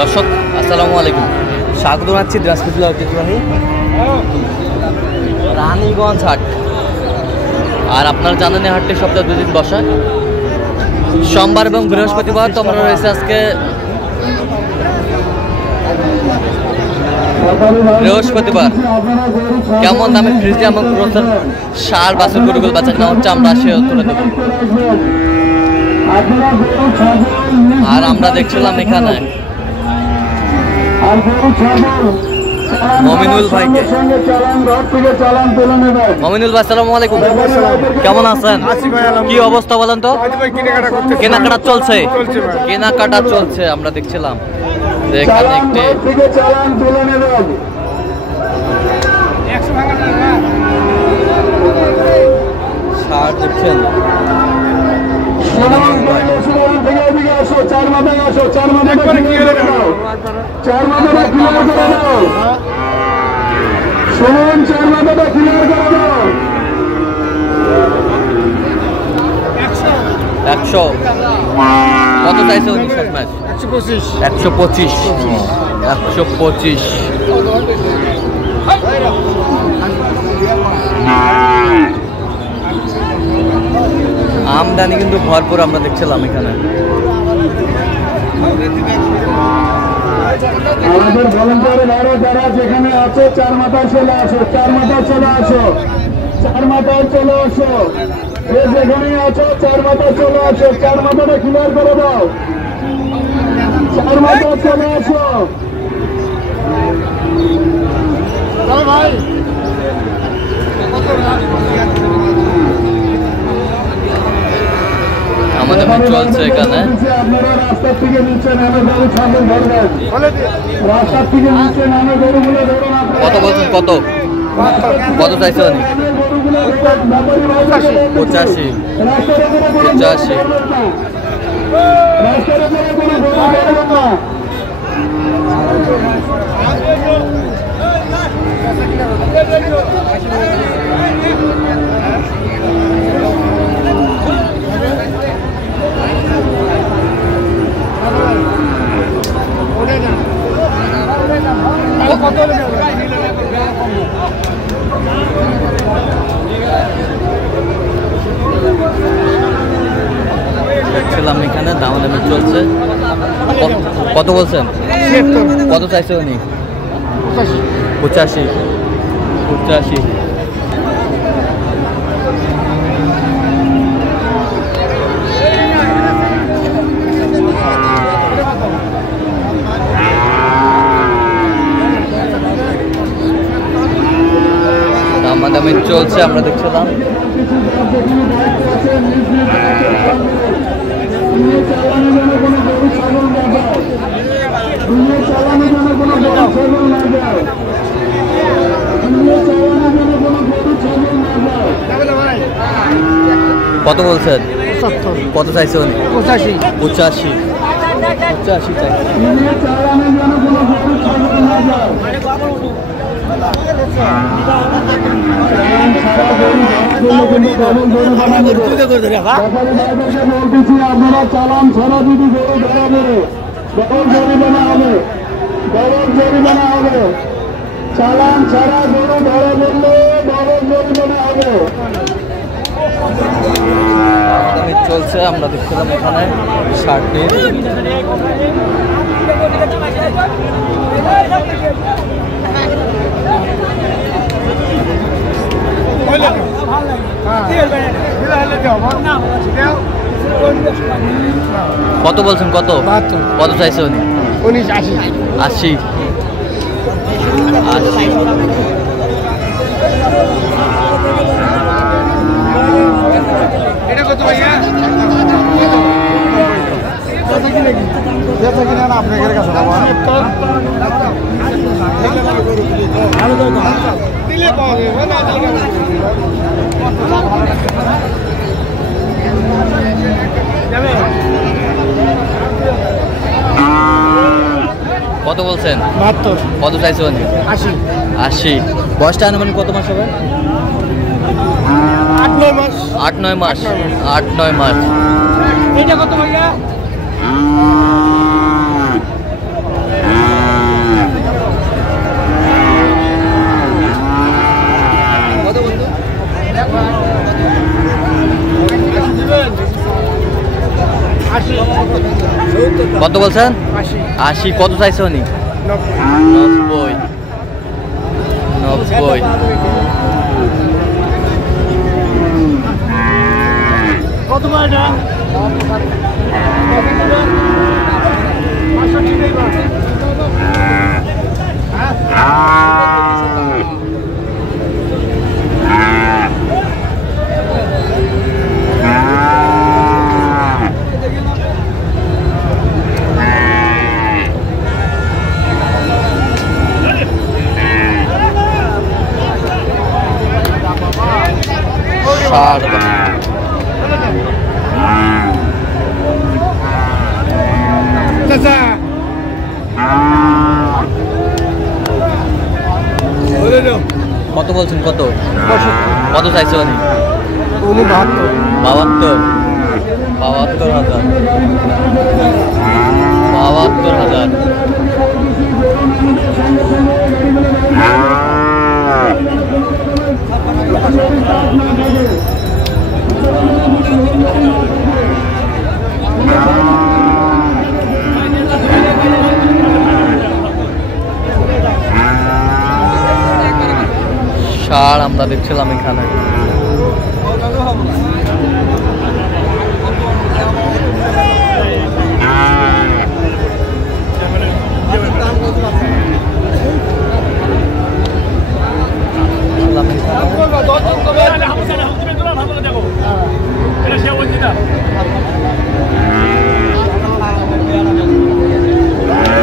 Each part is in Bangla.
দর্শক আসসালামু আলাইকুম, স্বাগত জানাচ্ছি দিনাজপুর জেলা ঐতিহ্যবাহী রানীগঞ্জ হাট। আর আপনারা জানেন এই হাটটি সপ্তাহে 2 দিন বসে, সোমবার এবং বৃহস্পতিবার। তো আমরা রয়েছে আজকে বৃহস্পতিবার। কেমন দামে ফ্রিজে এবং প্রথম সার বাছুর গরুগুলো বাচ্চা কেনা হচ্ছে আমরা সে তুলে দেব। আর আমরা দেখছিলাম এখানে মমিনুল ভাইকে। মমিনুল ভাই আসসালামু আলাইকুম, কেমন আছেন? কি অবস্থা বলেন তো? কেনাকাটা চলছে, কেনাকাটা চলছে। আমরা দেখছিলাম এখানে একটি সার দেখছেন। একশো কত চাইছে? 125। আমদানি কিন্তু ভরপুর আমরা দেখছিলাম এখানে। আমাদের ভলেন্টিয়ার ভাইরা যারা যেখানে আছে চার মাথায় চলে আসো, চার মাথায় চলে আসো, চার মাথায় চলে আসো। যেখানে আছো চার মাথায় চলে আসো, চার মাথাটা ক্লিয়ার করে দাও, চার মাথায় চলে আসো ভাই। আমাদের চলছে এখানে। আপনারা রাস্তা থেকে নিচে নামে গরু ছাগল ধরবেন, রাস্তা থেকে নিচে নামে গরুগুলো ধরুন। কত বলছেন? কত কত চাইছে? 85। দেখছিলাম এখানে দামাদামি চলছে। কত বলছেন? কত চাইছে উনি? 85। দামাদামি চলছে আমরা দেখছিলাম। কত বলছেন? কত চাইছে উনি? 85। চাইছে। আপনারা চালান ছাড়া যদি গরু ধরা বেড়ে ডবল জরিমানা হবে, ডবল জরিমানা হবে। চালান ছাড়া গরু ধরা বেড়লে ডবল জরিমানা হবে। চলছে আমরা দেখছিলাম এখানে শার্টটি। কত বলছেন? কত কত চাইছে উনি? 80। এটা কত ভাইয়া? আপনাদের কাছে কত বলছেন? 72। কত চাইছে উনি? 80। বয়সটা আনুমানিক কত মাস হবে? 8-9 মাস। 8-9 মাস। 8-9 মাস। এটা কত ভাইয়া? কত বলছেন? 80। কত চাইছে উনি? 90। 90। কত ভাইটা? কত বলছেন? কত কত চাইছে উনি? 72। 72। 72,000। 72,000। ষাঁড় আমরা দেখছিলাম এখানে।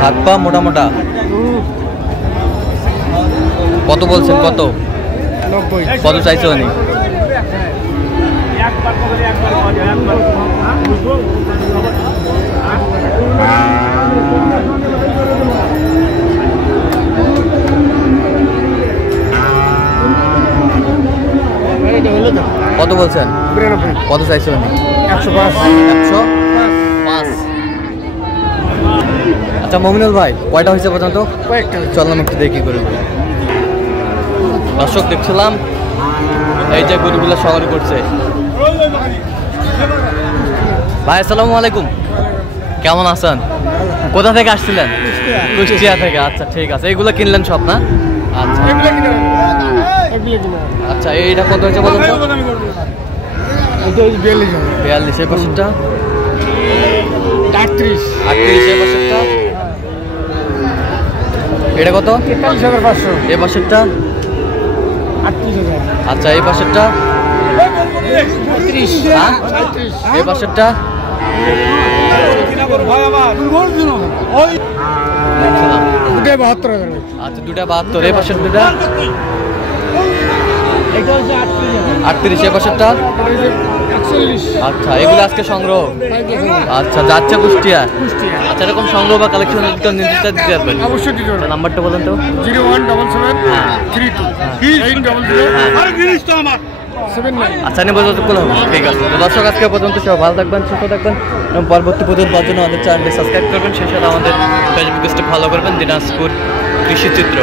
হাত পা মোটা মোটা। কত বলছেন? কত 90। কত চাইছে উনি? কত বলছেন? 92। কত চাইছে উনি? 105। 105। আচ্ছা মমিনুল ভাই, কয়টা হয়েছে পর্যন্ত? কয়েকটা। চললাম একটু দেখি করে। দর্শক দেখছিলাম এই যে গরুগুলো শহরে করছে। ভাই আসসালামু আলাইকুম, কেমন আছেন? কোথা থেকে আসছিলেন? কুষ্টিয়া থেকে। আচ্ছা ঠিক আছে, এইগুলো কিনলেন সব না? আচ্ছা আচ্ছা, এইটা কত হয়েছে বলুন তো? 42। এই পাশেরটা 38। 38। এই পাশেরটা এটা কত? 43,500। এই পাশেরটা 38,000। আচ্ছা এই পাশেরটা 30। হ্যাঁ? এই পাশেরটা দেখছিলাম। 72,000। আচ্ছা দুটা 72। এই পাশের দুটা এটা হচ্ছে 38। এই পাশেরটা 41। আচ্ছা এগুলো আজকে সংগ্রহ। আচ্ছা যাচ্ছে কুষ্টিয়া। আচ্ছা এরকম সংগ্রহ বা কালেকশন নির্দিষ্ট দিতে পারবেন? অবশ্যই দিতে পারবেন। নাম্বারটা বলেন তো। 017732879। আচ্ছা নিয়ে বলতে ঠিক আছে। তো দর্শক আজকে পর্যন্ত সব ভালো থাকবেন, সুস্থ থাকবেন এবং পরবর্তী পর্যন্ত পাওয়ার জন্য আমাদের চ্যানেলটি সাবস্ক্রাইব করবেন, সেই সাথে আমাদের ফেসবুক পেজটা ফলো করবেন, দিনাজপুর কৃষি চিত্র।